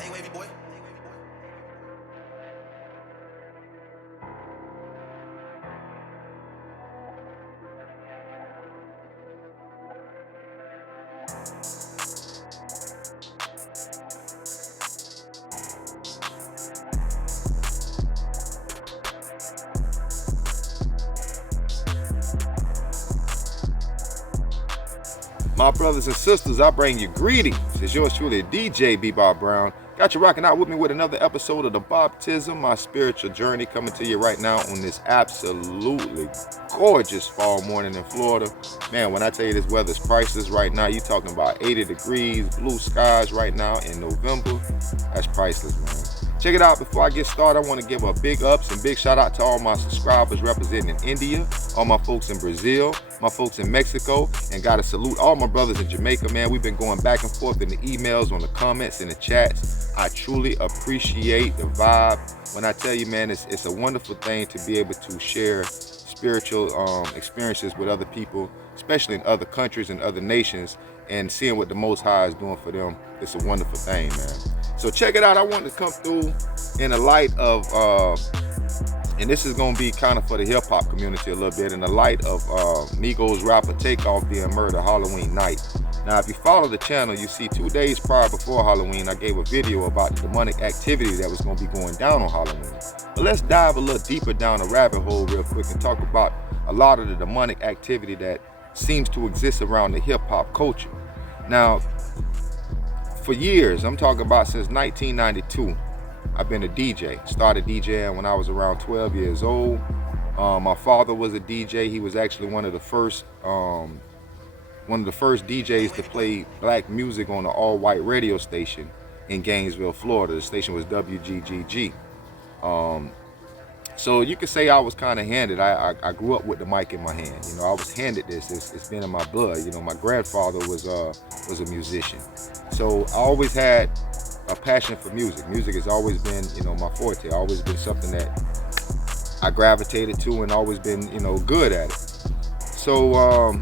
Hey, wavy boy. My brothers and sisters, I bring you greetings. It's yours truly, DJ Bebop Brown. Got you rocking out with me with another episode of the Baptism, my spiritual journey, coming to you right now on this absolutely gorgeous fall morning in Florida. Man, when I tell you this weather's priceless right now, you talking about 80 degrees, blue skies right now in November. That's priceless, man. Check it out. Before I get started, I want to give a big ups and big shout out to all my subscribers representing in India, all my folks in Brazil, my folks in Mexico, and gotta salute all my brothers in Jamaica, man. We've been going back and forth in the emails, on the comments, in the chats. I truly appreciate the vibe. When I tell you, man, it's a wonderful thing to be able to share spiritual experiences with other people, especially in other countries and other nations, and seeing what the Most High is doing for them. It's a wonderful thing, man. So check it out. I wanted to come through in the light of, and this is going to be kind of for the hip hop community a little bit, in the light of Migos rapper Takeoff being murdered Halloween night. Now, if you follow the channel, you see 2 days prior before Halloween, I gave a video about the demonic activity that was going to be going down on Halloween. But let's dive a little deeper down the rabbit hole real quick and talk about a lot of the demonic activity that seems to exist around the hip hop culture. Now, for years, I'm talking about since 1992, I've been a DJ. Started DJing when I was around 12 years old. My father was a DJ. He was actually one of the first DJs to play black music on an all-white radio station in Gainesville, Florida. The station was WGGG. So you could say I was kind of handed. I grew up with the mic in my hand. You know, I was handed this. It's been in my blood. You know, my grandfather was a musician. So I always had a passion for music. Music has always been, you know, my forte. Always been something that I gravitated to and always been, you know, good at it. So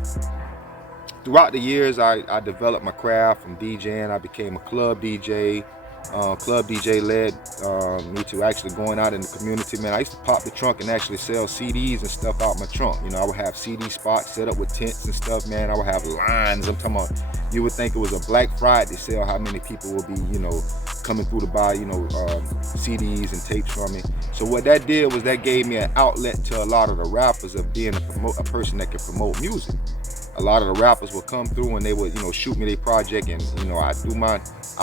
throughout the years, I developed my craft from DJing. I became a club DJ. Club DJ led me to actually going out in the community, man. I used to pop the trunk and actually sell CDs and stuff out my trunk. You know, I would have CD spots set up with tents and stuff, man. I would have lines. I'm talking about, you would think it was a Black Friday sale, how many people would be, you know, coming through to buy, you know, CDs and tapes from me. So what that did was that gave me an outlet to a lot of the rappers of being a person that could promote music. A lot of the rappers would come through and they would, you know, shoot me their project, and, you know, I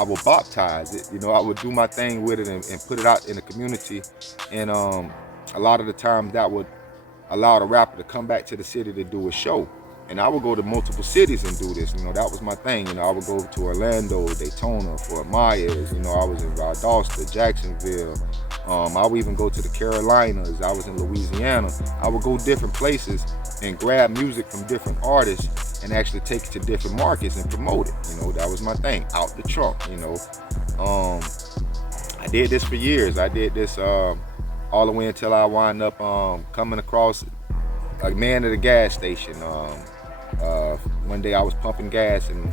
would baptize it. You know, I would do my thing with it and put it out in the community. And a lot of the time that would allow the rapper to come back to the city to do a show. And I would go to multiple cities and do this. You know, that was my thing. You know, I would go to Orlando, Daytona, Fort Myers. You know, I was in Valdosta, Jacksonville. I would even go to the Carolinas. I was in Louisiana. I would go different places and grab music from different artists and actually take it to different markets and promote it. You know, that was my thing, out the trunk, you know. I did this for years. I did this all the way until I wound up coming across a man at a gas station. One day I was pumping gas and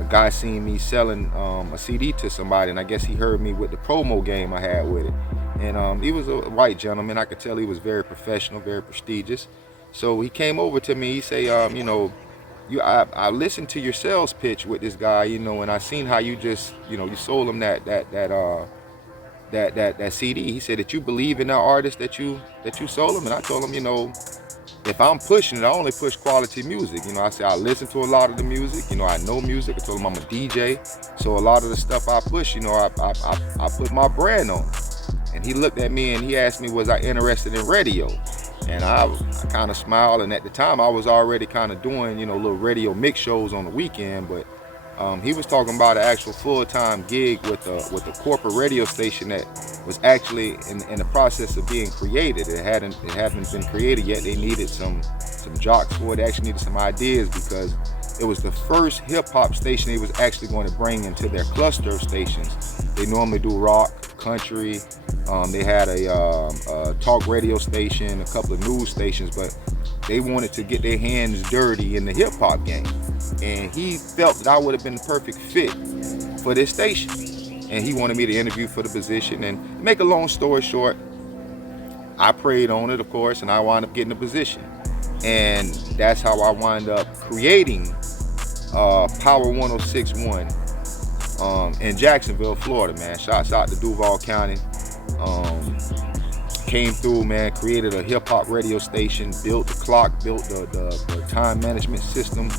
a guy seen me selling a CD to somebody, and I guess he heard me with the promo game I had with it. And he was a white gentleman. I could tell he was very professional, very prestigious. So he came over to me. He say, you know, I listened to your sales pitch with this guy, you know, and I seen how you just, you know, you sold him that CD. He said that you believe in that artist that you sold him, and I told him, you know, if I'm pushing it, I only push quality music. You know, I say I listen to a lot of the music. You know, I know music. I told him I'm a DJ, so a lot of the stuff I push, you know, I put my brand on. And he looked at me and he asked me, was I interested in radio? And I kind of smiled, and at the time I was already kind of doing, you know, little radio mix shows on the weekend, but he was talking about an actual full-time gig with a corporate radio station that was actually in the process of being created. It hadn't been created yet. They needed some jocks for it. They actually needed some ideas because it was the first hip-hop station they was actually going to bring into their cluster of stations. They normally do rock, country. They had a talk radio station, a couple of news stations, but they wanted to get their hands dirty in the hip-hop game. And he felt that I would have been the perfect fit for this station. and he wanted me to interview for the position. And make a long story short, I prayed on it, of course, and I wound up getting the position. And that's how I wound up creating Power 1061 in Jacksonville, Florida, man. Shouts out to Duval County. Came through, man, created a hip-hop radio station, built the clock, built the time management system,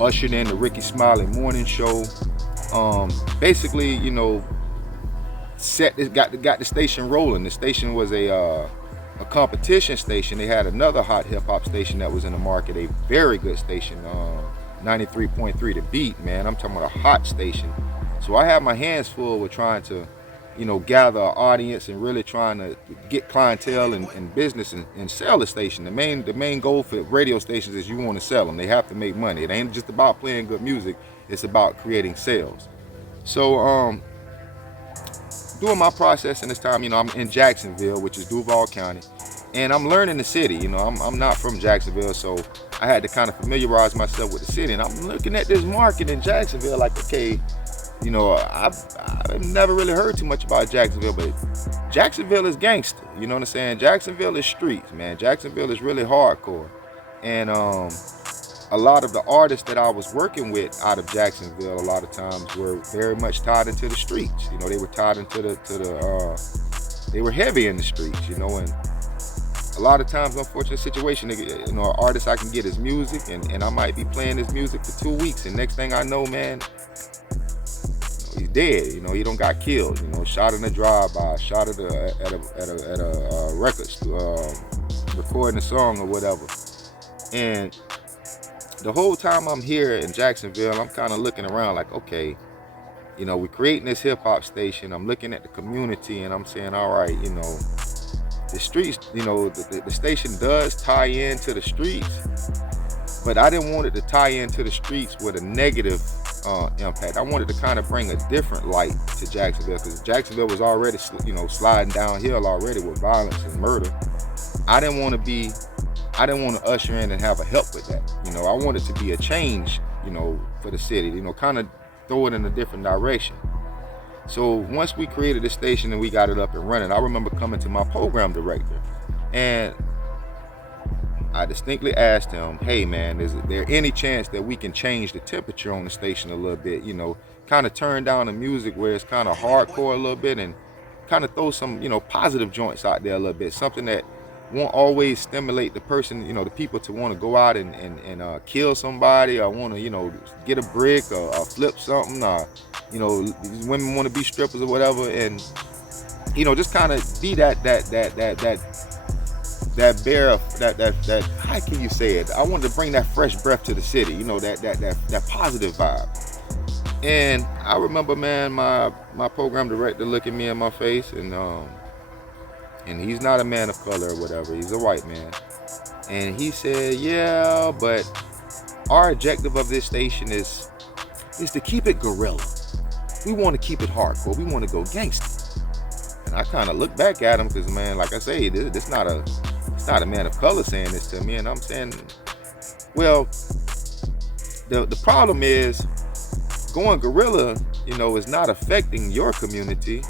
ushered in the Ricky Smiley morning show. Basically, you know, got the station rolling. The station was a competition station. They had another hot hip-hop station that was in the market, a very good station, 93.3 The Beat, man. I'm talking about a hot station. So I had my hands full with trying to, you know, gather an audience and really trying to get clientele and business and sell the station. The main goal for radio stations is you want to sell them. They have to make money. It ain't just about playing good music. It's about creating sales. So doing my processing this time, you know, I'm in Jacksonville, which is Duval County, and I'm learning the city. You know, I'm not from Jacksonville, so I had to kind of familiarize myself with the city. And I'm looking at this market in Jacksonville like, okay, you know, I've never really heard too much about Jacksonville, but Jacksonville is gangster. You know what I'm saying? Jacksonville is streets, man. Jacksonville is really hardcore. And a lot of the artists that I was working with out of Jacksonville, a lot of times were very much tied into the streets. You know, they were tied into they were heavy in the streets, you know, and a lot of times, unfortunate situation, you know, an artist I can get his music and I might be playing his music for 2 weeks, and next thing I know, man, he's dead. You know, he don't got killed. You know, shot in a drive-by, shot at a record recording a song or whatever. And the whole time I'm here in Jacksonville, I'm kind of looking around like, okay, you know, we're creating this hip-hop station. I'm looking at the community and I'm saying, all right, you know, the streets, you know, the station does tie into the streets, but I didn't want it to tie into the streets with a negative impact. I wanted to kind of bring a different light to Jacksonville, because Jacksonville was already, you know, sliding downhill already with violence and murder. I didn't want to usher in and have a help with that. You know, I wanted to be a change, you know, for the city, you know, kind of throw it in a different direction. So once we created the station and we got it up and running, I remember coming to my program director and I distinctly asked him, hey man, is there any chance that we can change the temperature on the station a little bit, you know, kind of turn down the music where it's kind of hardcore a little bit and kind of throw some, you know, positive joints out there a little bit, something that won't always stimulate the person, you know, the people to want to go out and kill somebody, or want to, you know, get a brick or flip something, or, you know, women want to be strippers or whatever, and, you know, just kind of be that how can you say it? I wanted to bring that fresh breath to the city, you know, that positive vibe. And I remember, man, my program director looked at me in my face, and he's not a man of color or whatever, he's a white man. And he said, yeah, but our objective of this station is to keep it guerrilla. We want to keep it hardcore. We want to go gangster. And I kind of looked back at him because, man, like I say, it's not a man of color saying this to me. And I'm saying, well, the problem is going guerrilla, you know, is not affecting your community.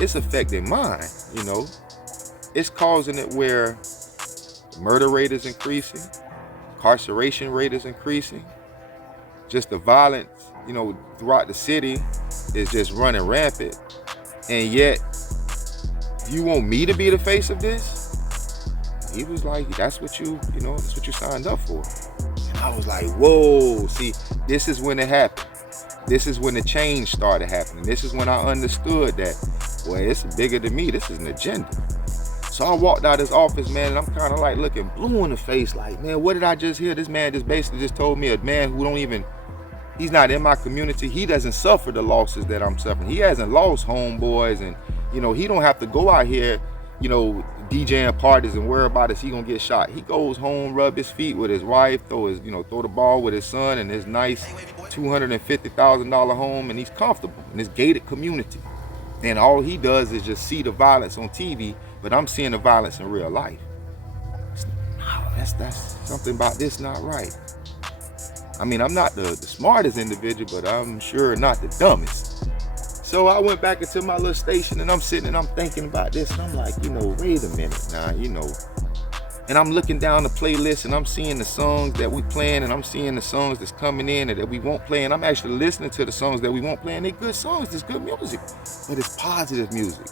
It's affecting mine, you know. It's causing it where the murder rate is increasing, incarceration rate is increasing, just the violence, you know, throughout the city is just running rampant. And yet, you want me to be the face of this? He was like, that's what you signed up for. And I was like, whoa, see, this is when it happened. This is when the change started happening. This is when I understood that, well, it's bigger than me. This is an agenda. So I walked out of his office, man, and I'm kind of like looking blue in the face, like, man, what did I just hear? This man just basically just told me, a man who he's not in my community. He doesn't suffer the losses that I'm suffering. He hasn't lost homeboys, and, you know, he don't have to go out here, you know, DJing parties and worry about is he gonna get shot. He goes home, rub his feet with his wife, throw the ball with his son in his nice $250,000 home, and he's comfortable in this gated community. And all he does is just see the violence on TV, but I'm seeing the violence in real life. That's something about this not right. I mean, I'm not the smartest individual, but I'm sure not the dumbest. So I went back into my little station and I'm sitting and I'm thinking about this and I'm like, wait a minute now, and I'm looking down the playlist and I'm seeing the songs that we playing and I'm seeing the songs that's coming in and that we won't play, and I'm actually listening to the songs that we won't play, and they're good songs, it's good music, but it's positive music.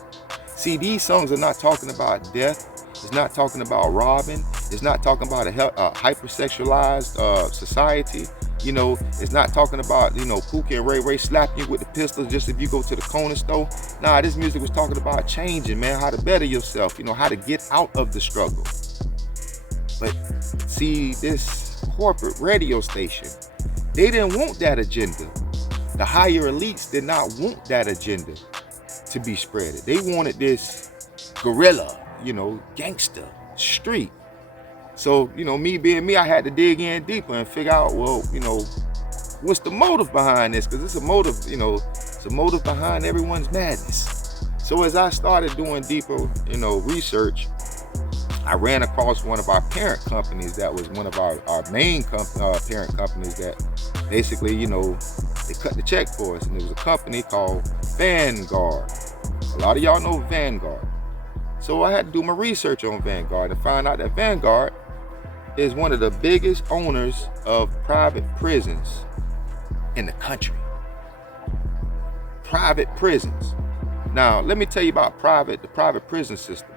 See, these songs are not talking about death. It's not talking about robbing. It's not talking about a hypersexualized society. It's not talking about, Pookie and Ray Ray slapping you with the pistols just if you go to the corner store. Nah, this music was talking about changing, man, how to better yourself, how to get out of the struggle. But see, this corporate radio station, they didn't want that agenda. The higher elites did not want that agenda to be spreaded. They wanted this guerrilla, gangster, street. So, me being me, I had to dig in deeper and figure out, well, what's the motive behind this? Because it's a motive, it's a motive behind everyone's madness. So as I started doing deeper, research, I ran across one of our parent companies that was one of our main parent companies that basically, they cut the check for us. And it was a company called Vanguard. A lot of y'all know Vanguard. So I had to do my research on Vanguard and find out that Vanguard is one of the biggest owners of private prisons in the country. Private prisons. Now, let me tell you about the private prison system.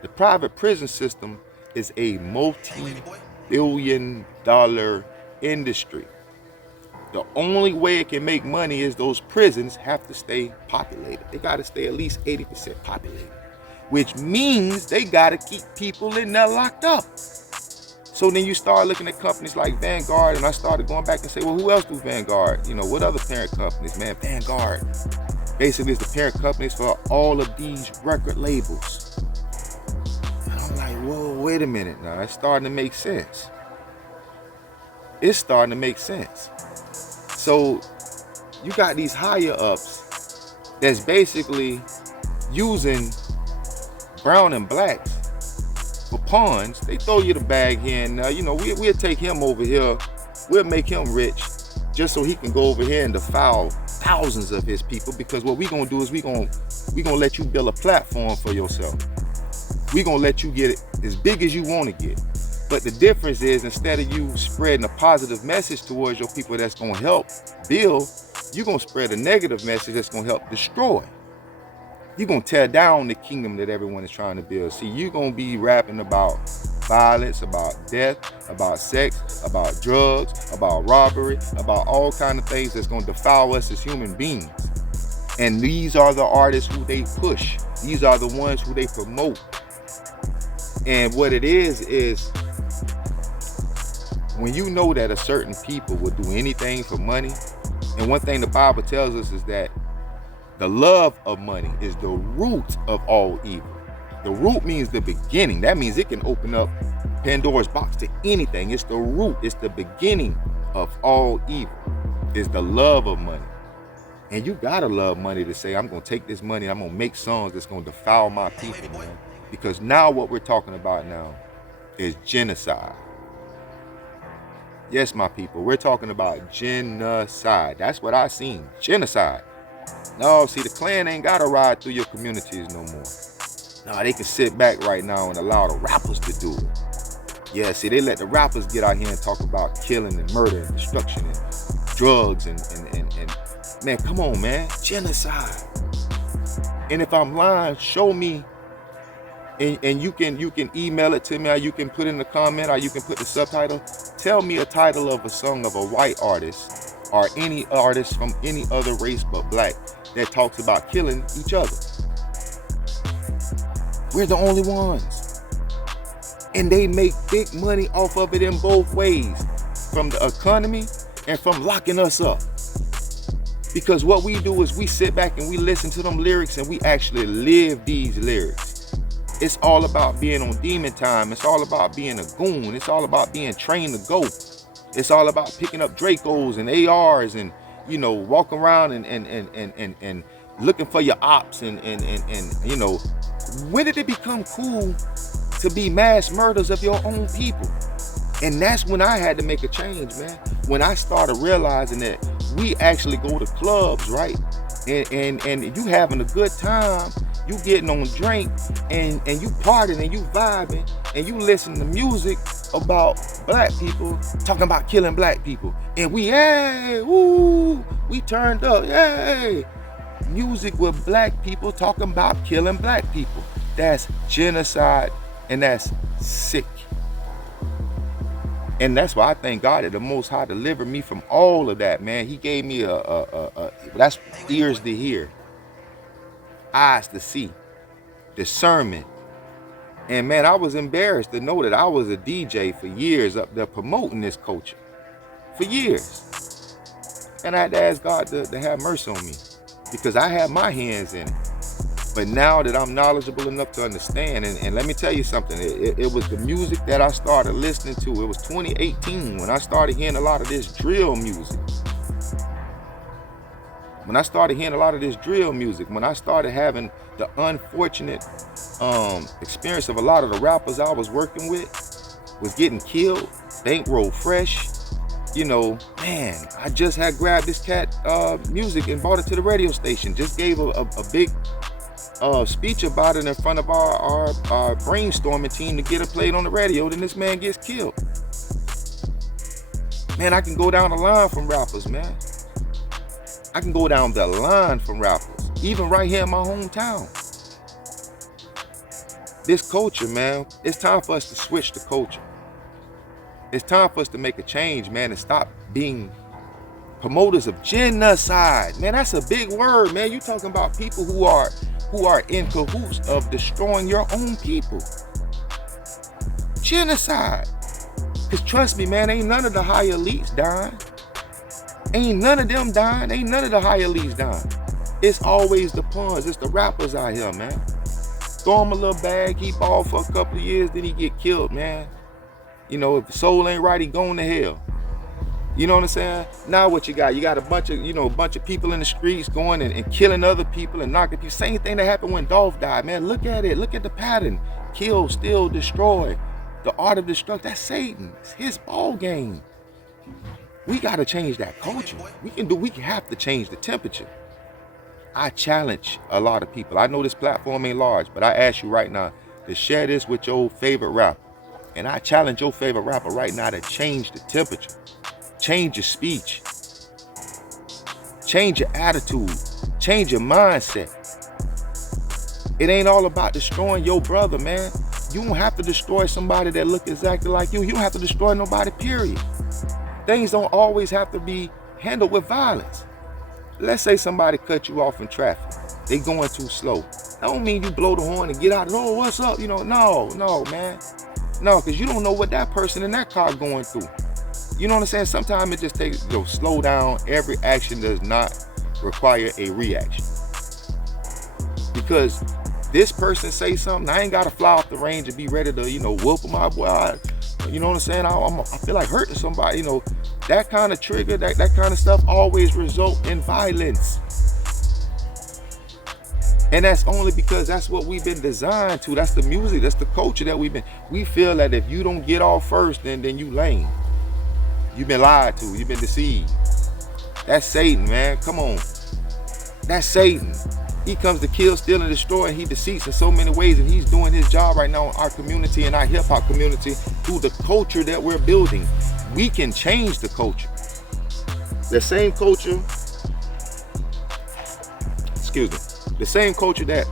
The private prison system is a multi-billion-dollar industry. The only way it can make money is those prisons have to stay populated. They got to stay at least 80% populated, which means they got to keep people in there locked up. So then you start looking at companies like Vanguard, and I started going back and say, well, who else do Vanguard? What other parent companies? Man, Vanguard basically is the parent companies for all of these record labels. And I'm like, whoa, wait a minute now. It's starting to make sense. It's starting to make sense. So you got these higher ups that's basically using brown and blacks for pawns. They throw you the bag here and we'll take him over here. We'll make him rich just so he can go over here and defile thousands of his people, because what we gonna do is we gonna let you build a platform for yourself. We gonna let you get it as big as you want to get. But the difference is, instead of you spreading a positive message towards your people that's gonna help build, you're gonna spread a negative message that's gonna help destroy. You're gonna tear down the kingdom that everyone is trying to build. See, you're gonna be rapping about violence, about death, about sex, about drugs, about robbery, about all kinds of things that's gonna defile us as human beings. And these are the artists who they push. These are the ones who they promote. And what it is when you know that a certain people will do anything for money, and one thing the Bible tells us is that the love of money is the root of all evil. The root means the beginning. That means it can open up Pandora's box to anything. It's the root. It's the beginning of all evil. It's the love of money. And you gotta love money to say, I'm gonna take this money and I'm gonna make songs that's gonna defile my people, man. Because now what we're talking about now is genocide. Yes, my people, we're talking about genocide. That's what I seen, genocide. No, see, the Klan ain't gotta ride through your communities no more. No, they can sit back right now and allow the rappers to do it. Yeah, see, they let the rappers get out here and talk about killing and murder and destruction and drugs and man, come on, man, genocide. And if I'm lying, show me. And you can email it to me, or you can put in the comment, or you can put the subtitle. Tell me a title of a song of a white artist or any artist from any other race but black that talks about killing each other. We're the only ones. And they make big money off of it in both ways, from the economy and from locking us up. Because what we do is we sit back and we listen to them lyrics and we actually live these lyrics. It's all about being on demon time. It's all about being a goon. It's all about being trained to go. It's all about picking up Dracos and ARs and, walking around and looking for your ops and when did it become cool to be mass murders of your own people? And that's when I had to make a change, man. When I started realizing that we actually go to clubs, right? and you having a good time, you getting on drink, and you partying and you vibing, and you listen to music about black people talking about killing black people, and we turned up, yay. Music with black people talking about killing black people. That's genocide, and that's sick. And that's why I thank God that the Most High delivered me from all of that, man. He gave me that's ears to hear, eyes to see, discernment. And man, I was embarrassed to know that I was a DJ for years up there promoting this culture. For years. And I had to ask God to have mercy on me, because I had my hands in it. But now that I'm knowledgeable enough to understand, and let me tell you something, it was the music that I started listening to. It was 2018 when I started hearing a lot of this drill music. When I started having the unfortunate experience of a lot of the rappers I was working with was getting killed, bankroll fresh. You know, man, I just had grabbed this cat music and brought it to the radio station. Just gave a big speech about it in front of our brainstorming team to get it played on the radio. Then this man gets killed. Man, I can go down the line from rappers, man. I can go down the line from rappers, even right here in my hometown. This culture, man, it's time for us to switch the culture. It's time for us to make a change, man, and stop being promoters of genocide. Man, that's a big word, man. You talking about people who are in cahoots of destroying your own people. Genocide. Because trust me, man, ain't none of the high elites dying. Ain't none of them dying. Ain't none of the high elites dying. It's always the pawns. It's the rappers out here, man. Throw him a little bag, he ball for a couple of years, then he get killed, man. You know, if the soul ain't right, he going to hell. You know what I'm saying? Now what you got? You got a bunch of people in the streets going and killing other people and knocking people. Same thing that happened when Dolph died, man. Look at it. Look at the pattern. Kill, steal, destroy. The art of destruction. That's Satan. It's his ball game. We got to change that culture. We have to change the temperature. I challenge a lot of people. I know this platform ain't large, but I ask you right now to share this with your favorite rapper. And I challenge your favorite rapper right now to change the temperature. Change your speech. Change your attitude. Change your mindset. It ain't all about destroying your brother, man. You don't have to destroy somebody that look exactly like you. You don't have to destroy nobody, period. Things don't always have to be handled with violence. Let's say somebody cut you off in traffic. They going too slow. That don't mean you blow the horn and get out. Oh, what's up? You know, no, man. No, because you don't know what that person in that car going through. You know what I'm saying? Sometimes it just takes, slow down. Every action does not require a reaction. Because this person say something, I ain't got to fly off the range and be ready to, whoop my boy. You know what I'm saying? I feel like hurting somebody. That kind of trigger, that kind of stuff always result in violence. And that's only because that's what we've been designed to. That's the music, that's the culture that we feel that if you don't get off first, then you lame. You've been lied to, you've been deceived. That's Satan, man. Come on. That's Satan. He comes to kill, steal, and destroy, and he deceits in so many ways, and he's doing his job right now in our community and our hip-hop community through the culture that we're building. We can change the culture. The same culture that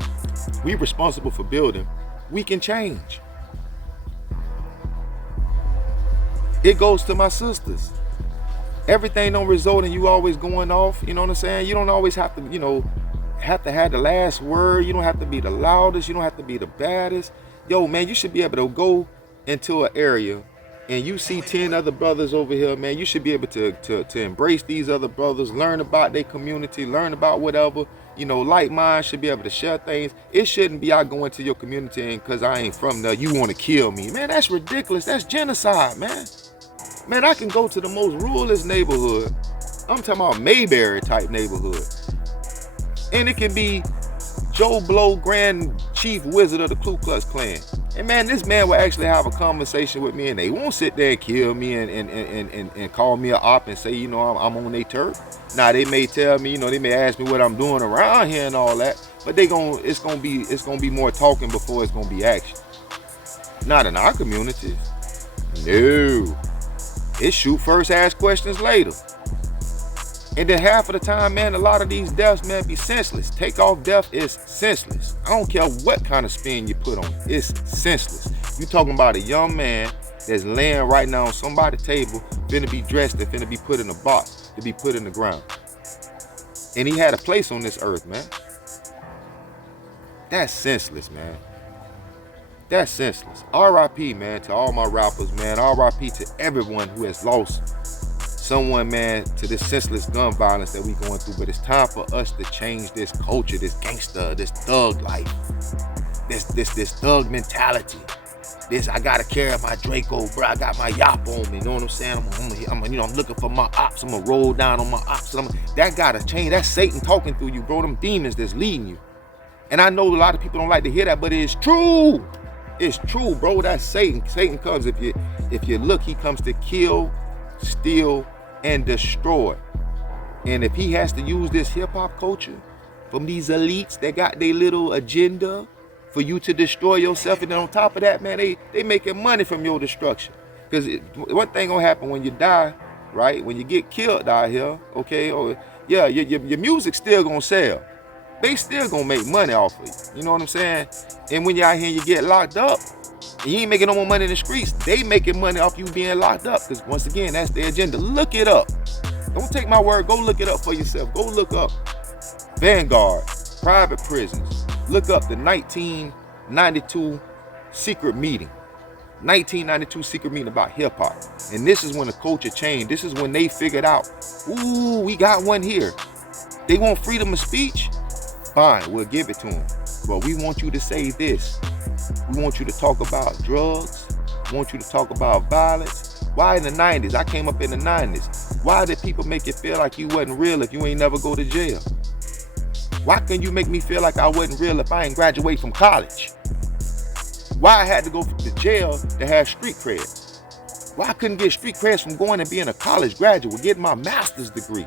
we're responsible for building, we can change. It goes to my sisters. Everything don't result in you always going off, you know what I'm saying? You don't always have to, have the last word. You don't have to be the loudest. You don't have to be the baddest. Yo, man, you should be able to go into an area and you see 10 other brothers over here, man. You should be able to embrace these other brothers, learn about their community, learn about whatever. Like mine should be able to share things. It shouldn't be I go into your community and because I ain't from there, you want to kill me. Man, that's ridiculous. That's genocide, man. Man, I can go to the most ruralest neighborhood. I'm talking about Mayberry type neighborhood. And it can be Joe Blow, Grand Chief Wizard of the Ku Klux Klan. And man, this man will actually have a conversation with me, and they won't sit there and kill me and call me a op and say, you know, I'm on their turf. Now they may tell me, you know, they may ask me what I'm doing around here and all that, but it's gonna be more talking before it's gonna be action. Not in our communities. No. It's shoot first, ask questions later. And then half of the time, man, a lot of these deaths, man, be senseless. Takeoff death is senseless. I don't care what kind of spin you put on it. It's senseless. You talking about a young man that's laying right now on somebody's table, finna be dressed and finna be put in a box to be put in the ground. And he had a place on this earth, man. That's senseless, man. That's senseless. R.I.P., man, to all my rappers, man. R.I.P. to everyone who has lost someone, man, to this senseless gun violence that we going through. But it's time for us to change this culture, this gangster, this thug life, this thug mentality. This, I gotta carry my Draco, bro. I got my yop on me. You know what I'm saying? I'm looking for my ops. I'm gonna roll down on my ops. That gotta change. That's Satan talking through you, bro. Them demons that's leading you. And I know a lot of people don't like to hear that, but it's true. It's true, bro. That's Satan. Satan comes, if you look, he comes to kill, steal, and destroy. And if he has to use this hip-hop culture from these elites that got their little agenda for you to destroy yourself, and then on top of that, man, they making money from your destruction. Because one thing gonna happen when you die, right? When you get killed out here, okay? Or yeah, your music still gonna sell. They still gonna make money off of you. You know what I'm saying? And when you're out here and you get locked up, and you ain't making no more money in the streets, they making money off you being locked up. Because once again, that's their agenda. Look it up. Don't take my word. Go look it up for yourself. Go look up Vanguard, private prisons. Look up the 1992 secret meeting. 1992 secret meeting about hip hop. And this is when the culture changed. This is when they figured out, ooh, we got one here. They want freedom of speech? Fine, we'll give it to them. But we want you to say this. We want you to talk about drugs. We want you to talk about violence. Why in the 90s? I came up in the 90s. Why did people make you feel like you wasn't real if you ain't never go to jail? Why couldn't you make me feel like I wasn't real if I ain't graduate from college? Why I had to go to jail to have street cred? Why I couldn't get street creds from going and being a college graduate, getting my master's degree?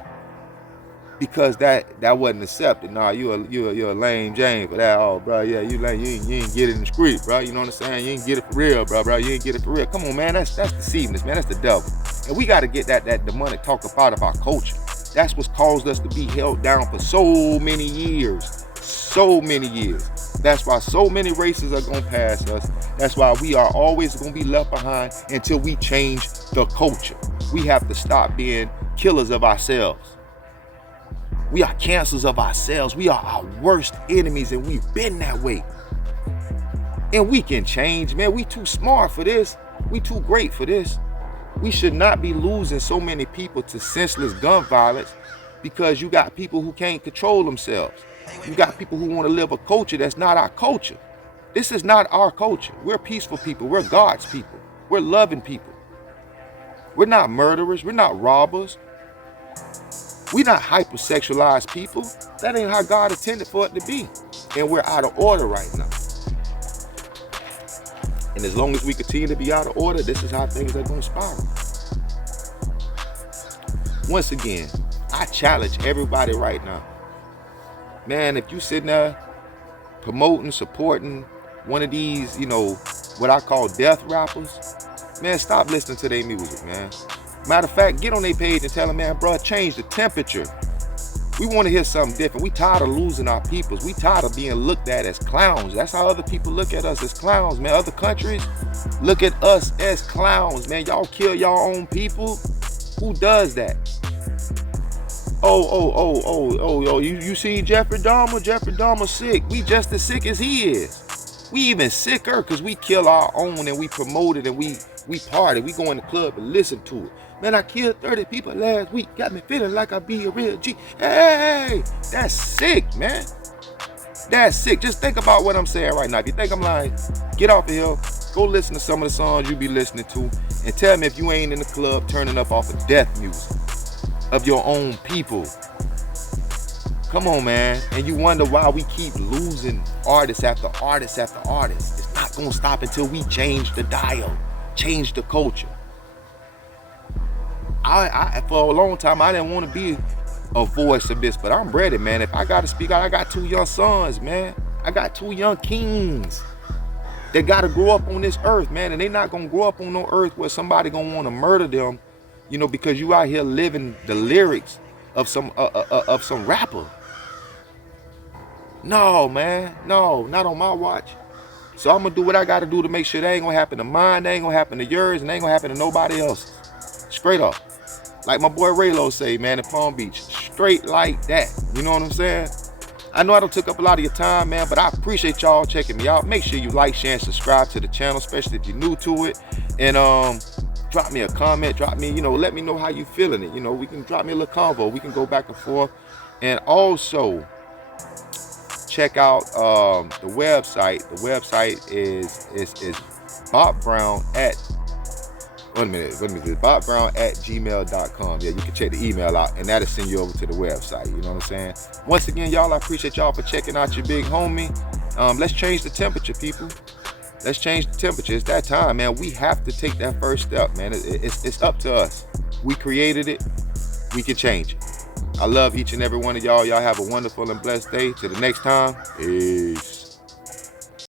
Because that wasn't accepted. Nah, you're a lame Jane for that. Oh, bro, yeah, you lame. You ain't get it in the street, bro. You know what I'm saying? You ain't get it for real, bro. You ain't get it for real. Come on, man. That's deceiving us, man. That's the devil. And we got to get that demonic talk up out of our culture. That's what's caused us to be held down for so many years. So many years. That's why so many races are going to pass us. That's why we are always going to be left behind until we change the culture. We have to stop being killers of ourselves. We are cancers of ourselves. We are our worst enemies, and we've been that way. And we can change, man. We too smart for this. We too great for this. We should not be losing so many people to senseless gun violence because you got people who can't control themselves. You got people who want to live a culture that's not our culture. This is not our culture. We're peaceful people. We're God's people. We're loving people. We're not murderers. We're not robbers. We're not hypersexualized people. That ain't how God intended for it to be. And we're out of order right now. And as long as we continue to be out of order, this is how things are going to spiral. Once again, I challenge everybody right now. Man, if you sitting there promoting, supporting one of these, what I call death rappers, man, stop listening to their music, man. Matter of fact, get on their page and tell them, man, bro, change the temperature. We want to hear something different. We tired of losing our peoples. We tired of being looked at as clowns. That's how other people look at us, as clowns, man. Other countries look at us as clowns, man. Y'all kill y'all own people. Who does that? Oh, you see Jeffrey Dahmer? Jeffrey Dahmer's sick. We just as sick as he is. We even sicker because we kill our own and we promote it and we party. We go in the club and listen to it. Man, I killed 30 people last week. Got me feeling like I be a real G. Hey, that's sick, man. That's sick. Just think about what I'm saying right now. If you think I'm lying, get off of here. Go listen to some of the songs you be listening to and tell me if you ain't in the club turning up off of death music of your own people. Come on, man. And you wonder why we keep losing artists after artists after artists. It's not gonna stop until we change the dial, change the culture. I for a long time I didn't want to be a voice of this, but I'm ready, man. If I gotta speak out, I got 2 young sons, man. I got 2 young kings that gotta grow up on this earth, man. And they not gonna grow up on no earth where somebody gonna want to murder them, you know, because you out here living the lyrics of some rapper. No, man, no, not on my watch. So I'm gonna do what I gotta do to make sure that ain't gonna happen to mine, that ain't gonna happen to yours, and that ain't gonna happen to nobody else. Straight up. Like my boy Raylo say, man, in Palm Beach, straight like that. You know what I'm saying? I know I don't took up a lot of your time, man, but I appreciate y'all checking me out. Make sure you like, share, and subscribe to the channel, especially if you're new to it. And drop me a comment, drop me, you know, let me know how you feeling it. You know, we can drop me a little convo. We can go back and forth. And also, check out the website. The website is Bob Brown at Bob Brown at gmail.com. Yeah, you can check the email out and that'll send you over to the website. You know what I'm saying? Once again, y'all, I appreciate y'all for checking out your big homie. Let's change the temperature, people. Let's change the temperature. It's that time, man. We have to take that first step, man. It's up to us. We created it. We can change it. I love each and every one of y'all. Y'all have a wonderful and blessed day. Till the next time, peace.